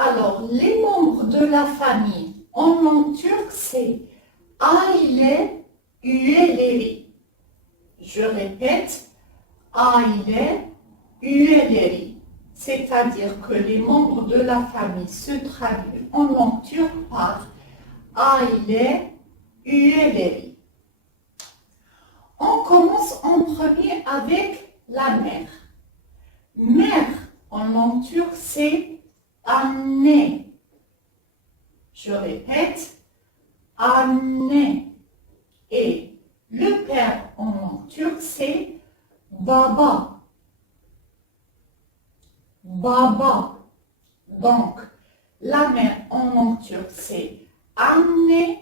Alors, les membres de la famille en langue turque, c'est aile, üyeleri. Je répète, aile, üyeleri. C'est-à-dire que les membres de la famille se traduisent en langue turque par aile, üyeleri. On commence en premier avec la mère. Mère en langue turque, c'est anne. Je répète, anne. Et le père en langue turque, c'est baba. Baba. Donc, la mère en langue turque, c'est anne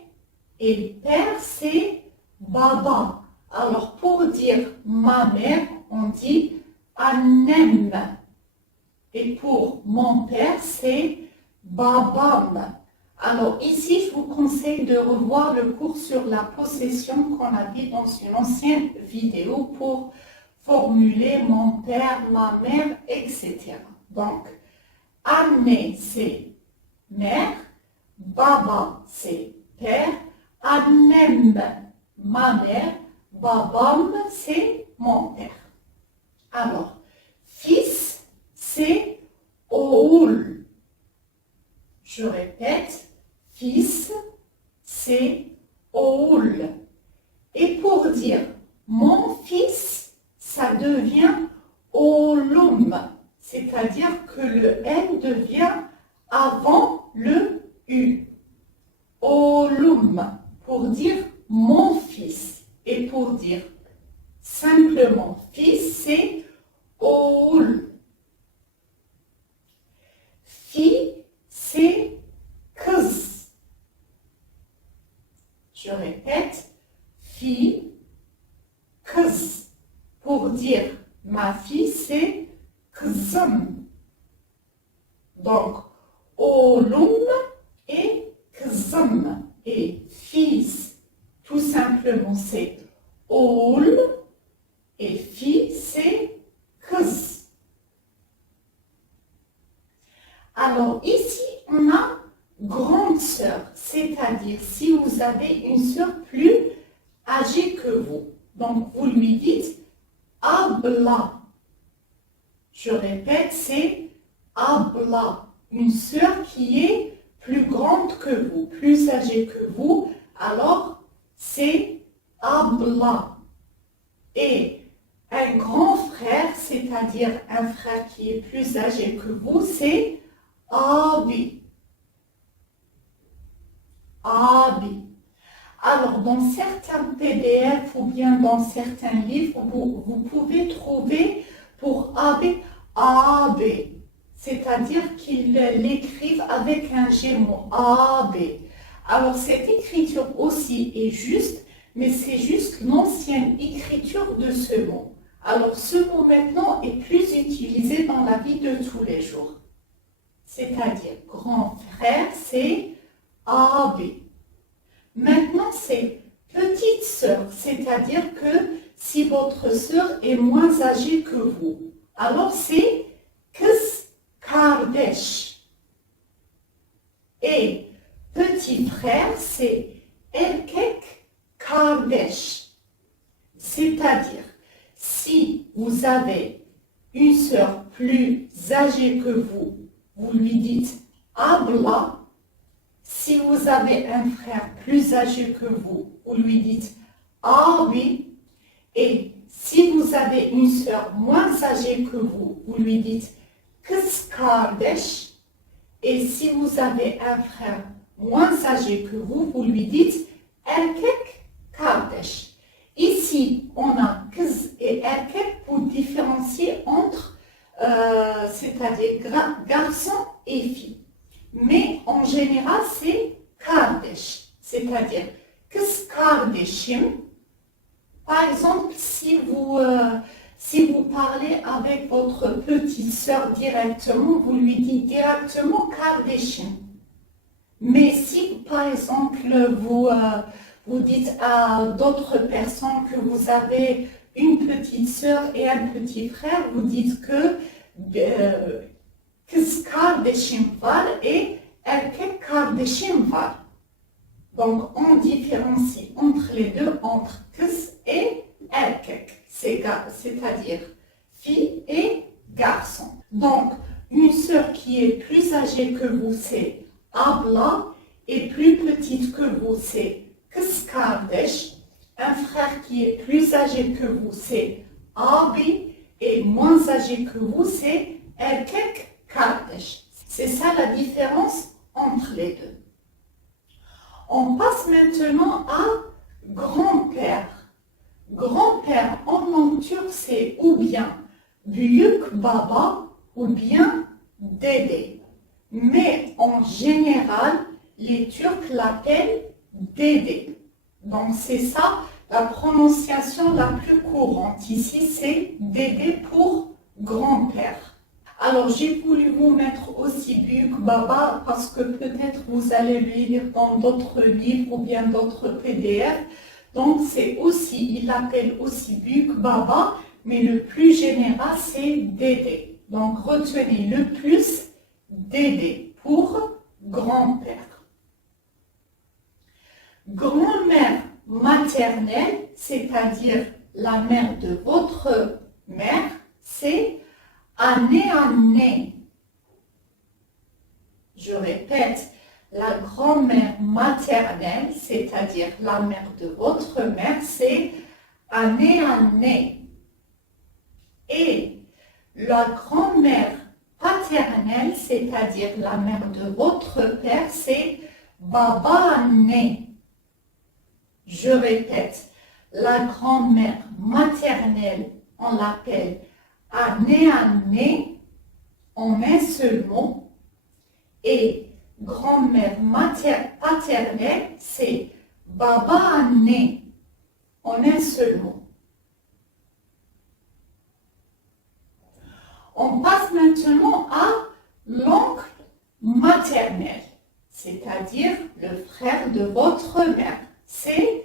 et le père, c'est baba. Alors, pour dire ma mère, on dit annem. Et pour mon père, c'est babam. Alors ici, je vous conseille de revoir le cours sur la possession qu'on a vu dans une ancienne vidéo pour formuler mon père, ma mère, etc. Donc, anne, c'est mère, baba, c'est père, annem, ma mère, babam, c'est mon père. Alors, fils, c'est oğul. Je répète, fils, c'est oğul. Et pour dire mon fils, ça devient oğlum. C'est-à-dire que le N devient avant le U. Oğlum, pour dire mon fils. Et pour dire simplement fils, c'est oğul. Fille, c'est kız. Je répète, fille, kız. Pour dire ma fille, c'est kızım. Donc, oğlum et kızım. Et fils, tout simplement, c'est oğul. Et fille, c'est kız. Alors ici, on a grande sœur, c'est-à-dire si vous avez une sœur plus âgée que vous. Donc vous lui dites abla. Je répète, c'est abla. Une sœur qui est plus grande que vous, plus âgée que vous. Alors c'est abla. Et un grand frère, c'est-à-dire un frère qui est plus âgé que vous, c'est abi. Abi. Alors, dans certains PDF ou bien dans certains livres, vous pouvez trouver pour abi, abi. C'est-à-dire qu'ils l'écrivent avec un gémeau, abi. Alors, cette écriture aussi est juste, mais c'est juste l'ancienne écriture de ce mot. Alors, ce mot maintenant est plus utilisé dans la vie de tous les jours. C'est-à-dire, grand frère, c'est abi. Maintenant, c'est petite sœur, c'est-à-dire que si votre sœur est moins âgée que vous, alors c'est kız kardeş. Et petit frère, c'est erkek kardeş. C'est-à-dire, si vous avez une sœur plus âgée que vous, vous lui dites abla. Si vous avez un frère plus âgé que vous lui dites abi. Et si vous avez une sœur moins âgée que vous lui dites kız kardeş. Et si vous avez un frère moins âgé que vous lui dites erkek kardeş. Ici, on a kız et erkek pour différencier entre, c'est-à-dire garçon et fille. Mais en général, c'est kardeş, c'est-à-dire kız kardeşim. Par exemple, si vous parlez avec votre petite sœur directement, vous lui dites directement kardeşim. Mais si, par exemple, vous dites à d'autres personnes que vous avez une petite sœur et un petit frère, vous dites que kız kardeşim kardeşim var et erkek kardeşim var. Donc, on différencie entre les deux, entre kız et erkek, c'est-à-dire fille et garçon. Donc, une sœur qui est plus âgée que vous, c'est abla, et plus petite que vous, c'est kız kardeş. Un frère qui est plus âgé que vous, c'est abi, et moins âgé que vous, c'est erkek kardeş. C'est ça la différence entre les deux. On passe maintenant à grand-père. Grand-père en langue turque, c'est ou bien büyük baba ou bien dede. Mais en général, les Turcs l'appellent dede. Donc c'est ça la prononciation la plus courante. Ici, c'est dede pour grand-père. Alors, j'ai voulu vous mettre aussi büyük baba parce que peut-être vous allez le lire dans d'autres livres ou bien d'autres PDF. Donc, c'est aussi, il l'appelle aussi büyük baba, mais le plus général, c'est dede. Donc, retenez le plus dede pour grand-père. Grand-mère maternelle, c'est-à-dire la mère de votre mère, c'est anne. Je répète, la grand-mère maternelle, c'est-à-dire la mère de votre mère, c'est anne. Et la grand-mère paternelle, c'est-à-dire la mère de votre père, c'est babaanne. Je répète, la grand-mère maternelle, on l'appelle anne en un seul mot, et grand-mère paternelle, c'est babaanne en un seul mot. On passe maintenant à l'oncle maternel, c'est-à-dire le frère de votre mère. C'est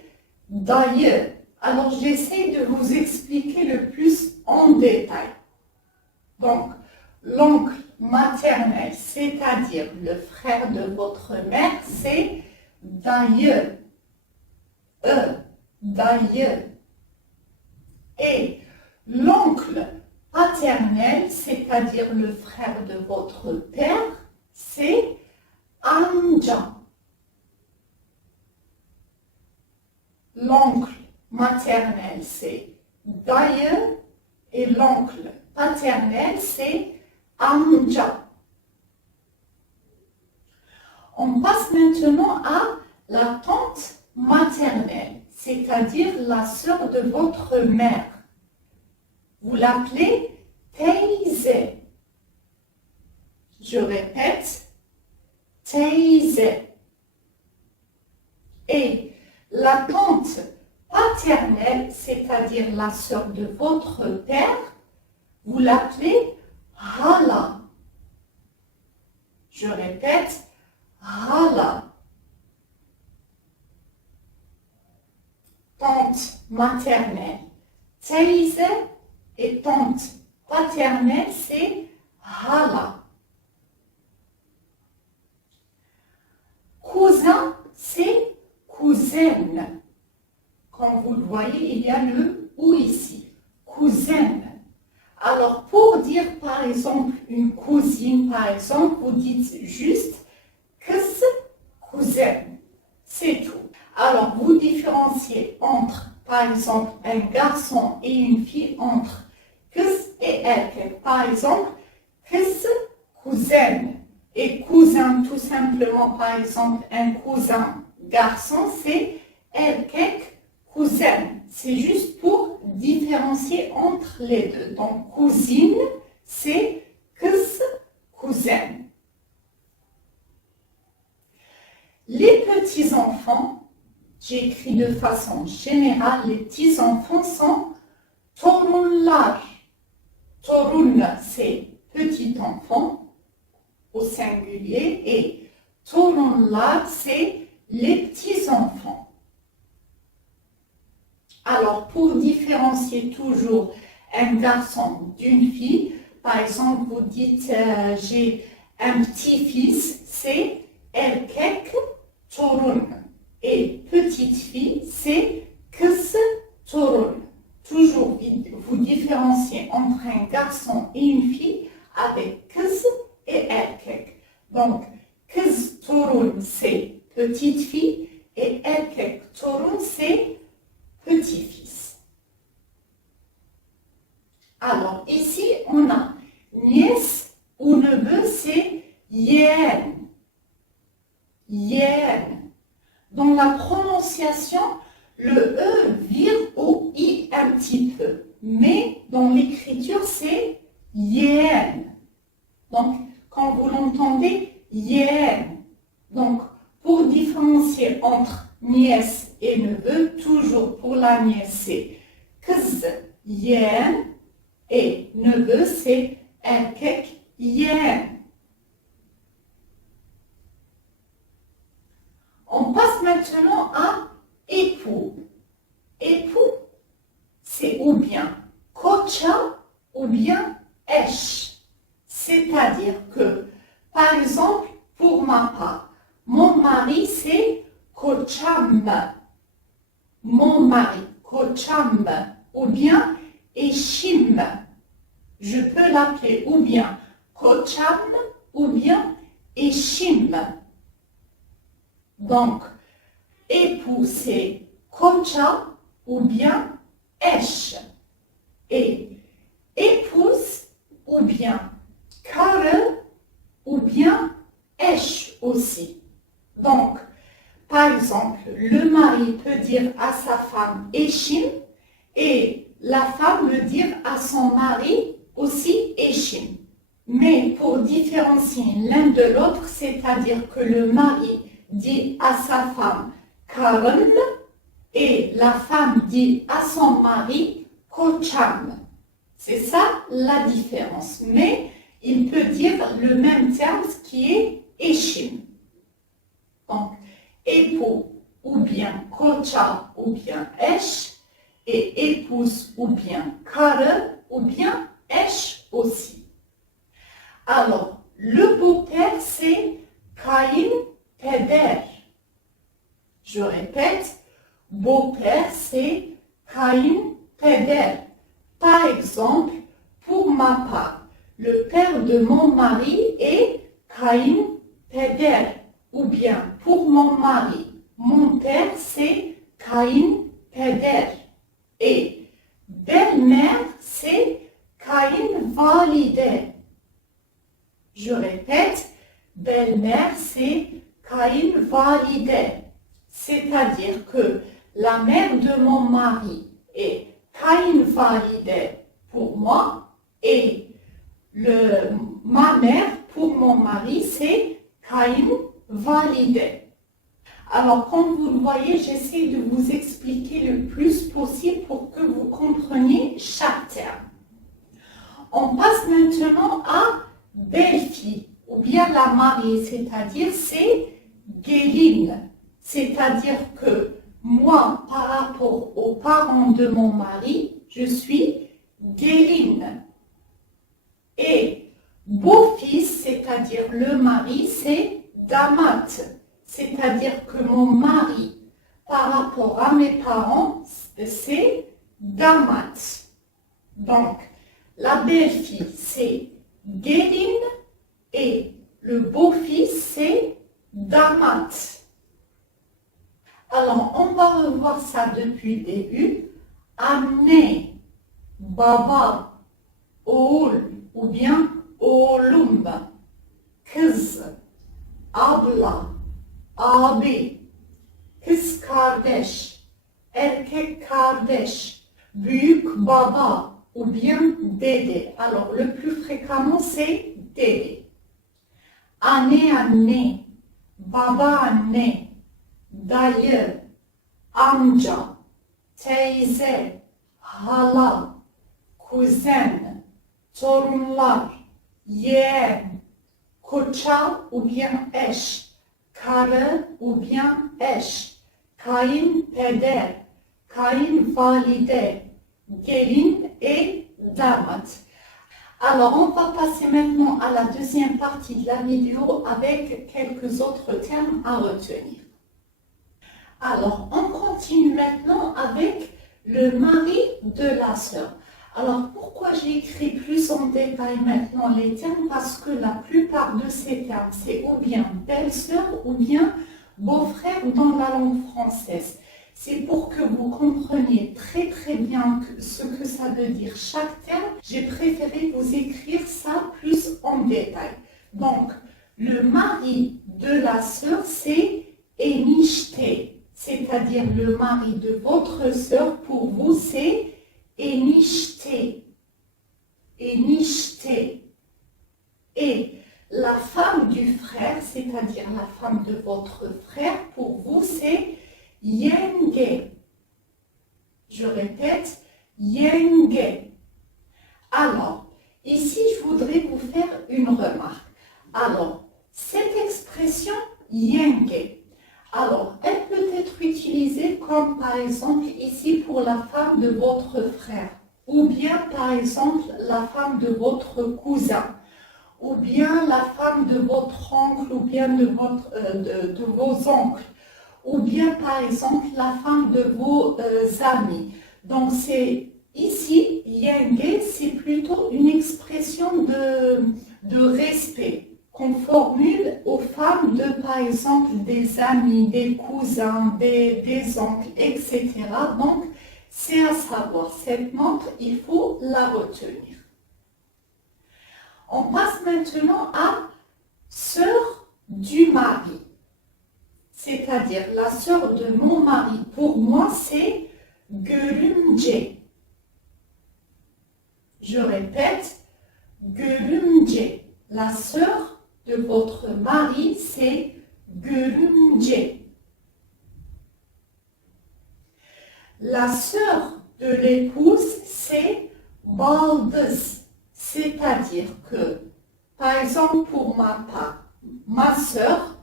dayı. Alors j'essaie de vous expliquer le plus en détail. Donc, l'oncle maternel, c'est-à-dire le frère de votre mère, c'est dayı. Dayı. Et l'oncle paternel, c'est-à-dire le frère de votre père, c'est amca. L'oncle maternel, c'est dayı et l'oncle paternel, c'est amca. On passe maintenant à la tante maternelle, c'est-à-dire la sœur de votre mère. Vous l'appelez teyze. Je répète, teyze. Et la tante paternelle, c'est-à-dire la sœur de votre père, vous l'appelez hala. Je répète, hala. Tante maternelle, teyze, et tante paternelle, c'est hala. Cousin, c'est cousine. Comme vous le voyez, il y a le ou ici. Cousine. Alors, pour dire par exemple une cousine, par exemple, vous dites juste kız cousine. C'est tout. Alors, vous différenciez entre, par exemple, un garçon et une fille, entre kız et erkek. Par exemple, kız cousine. Et cousin, tout simplement, par exemple, un cousin garçon, c'est erkek cousin. C'est juste pour différencier entre les deux. Donc, cousine, c'est kız cousine. Les petits-enfants, j'ai écrit de façon générale, les petits-enfants sont torunlar. Torun, c'est petit-enfant au singulier, et torunlar, c'est les petits-enfants. Alors, pour différencier toujours un garçon d'une fille, par exemple, vous dites j'ai un petit-fils, c'est erkek torun. Et petite fille, c'est kız torun. Toujours, vous différenciez entre un garçon et une fille avec kız et erkek. Donc, kız torun, c'est petite fille et erkek torun, c'est petit-fils. Alors, ici, on a nièce ou neveu, c'est yeğen. Yeğen. Dans la prononciation, le E vire au I un petit peu. Mais dans l'écriture, c'est yeğen. Donc, quand vous l'entendez, yeğen. Donc, pour différencier entre nièce et neveu, toujours pour la nièce, c'est kız yeğen et neveu, c'est erkek yeğen. On passe maintenant à époux. Époux, c'est ou bien koça ou bien eş. C'est-à-dire que, par exemple, pour ma part, mon mari, c'est koçam. Mon mari, koçam. Ou bien eşim. Je peux l'appeler ou bien koçam ou bien eşim. Donc, époux, c'est koça ou bien eş. Et épouse ou bien karı ou bien eş aussi. Donc, par exemple, le mari peut dire à sa femme eşim et la femme veut dire à son mari aussi eşim. Mais pour différencier l'un de l'autre, c'est-à-dire que le mari dit à sa femme karım et la femme dit à son mari koçam. C'est ça la différence. Mais il peut dire le même terme qui est eşim. Donc, époux ou bien koça ou bien eş et épouse ou bien karı ou bien eş aussi. Alors, le beau-père c'est kayınpeder. Je répète, beau-père c'est kayınpeder. Par exemple, pour ma part, le père de mon mari est kayınpeder. Ou bien, pour mon mari, mon père c'est kayınpeder. Et belle-mère c'est kayınvalide. Je répète, belle-mère c'est kayınvalide. C'est-à-dire que la mère de mon mari est kayınvalide pour moi et ma mère pour mon mari c'est kayınvalide. Alors comme vous le voyez, j'essaie de vous expliquer le plus possible pour que vous compreniez chaque terme. On passe maintenant à belle-fille ou bien la mariée, c'est-à-dire c'est gelin. C'est-à-dire que moi, par rapport aux parents de mon mari, je suis gelin. Et beau-fils, c'est-à-dire le mari, c'est damat. C'est-à-dire que mon mari, par rapport à mes parents, c'est damat. Donc, la belle-fille, c'est gelin et le beau-fils, c'est damat. Alors, on va revoir ça depuis le début. Anne, baba, oğul ou bien oğlum, kız, abla, abi, kız kardeş, erkek kardeş, büyük baba ou bien dede. Alors, le plus fréquemment, c'est dede. Anne, baba anne, dayı, amca, teyze, hala, kuzen, torunlar, yeğen, koça ou bien eş, karı ou bien eş, kayınpeder, kayınvalide, gelin et damat. Alors, on va passer maintenant à la deuxième partie de la vidéo avec quelques autres termes à retenir. Alors, on continue maintenant avec le mari de la sœur. Alors, pourquoi j'ai écrit plus en détail maintenant les termes? Parce que la plupart de ces termes, c'est ou bien belle-sœur ou bien beau-frère dans la langue française. C'est pour que vous compreniez très très bien ce que ça veut dire chaque terme. J'ai préféré vous écrire ça plus en détail. Donc, le mari de la sœur, c'est enişte. C'est-à-dire le mari de votre sœur, pour vous, c'est enişte. Enişte. Et la femme du frère, c'est-à-dire la femme de votre frère, pour vous, c'est yenge. Je répète, yenge. Alors, ici, je voudrais vous faire une remarque. Alors, cette expression yenge, alors, elle peut être utilisée comme par exemple ici pour la femme de votre frère, ou bien par exemple la femme de votre cousin, ou bien la femme de votre oncle, ou bien de vos oncles, ou bien par exemple la femme de vos amis. Donc c'est ici, yenge, c'est plutôt une expression de respect qu'on formule aux femmes de, par exemple, des amis, des cousins, des oncles, etc. Donc, c'est à savoir, cette montre, il faut la retenir. On passe maintenant à sœur du mari, c'est-à-dire la sœur de mon mari. Pour moi, c'est görümce. Je répète, görümce. La sœur de votre mari, c'est görümce. La sœur de l'épouse, c'est baldız. C'est-à-dire que, par exemple, pour ma part, ma sœur,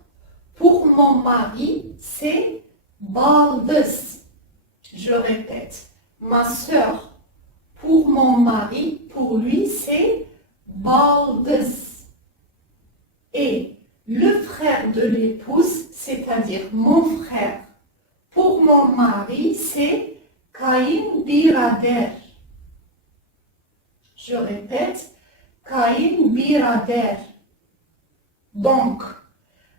pour mon mari, c'est baldız. Je répète, ma sœur, pour mon mari, pour lui, c'est baldız. Et le frère de l'épouse, c'est-à-dire mon frère, pour mon mari, c'est kayınbirader. Je répète, kayınbirader. Donc,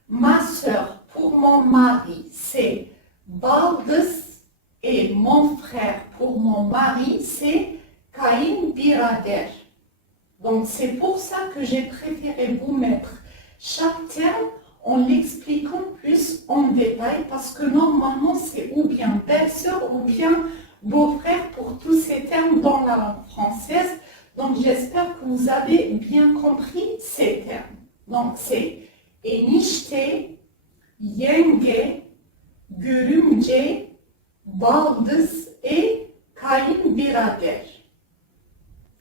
ma sœur pour mon mari, c'est baldız, et mon frère pour mon mari, c'est kayınbirader. Donc, c'est pour ça que j'ai préféré vous mettre chaque terme en l'expliquant plus en détail, parce que normalement c'est ou bien belle-sœur ou bien beau-frère pour tous ces termes dans la langue française. Donc j'espère que vous avez bien compris ces termes. Donc c'est enişte, yenge, görümce, baldız et kayınbirader.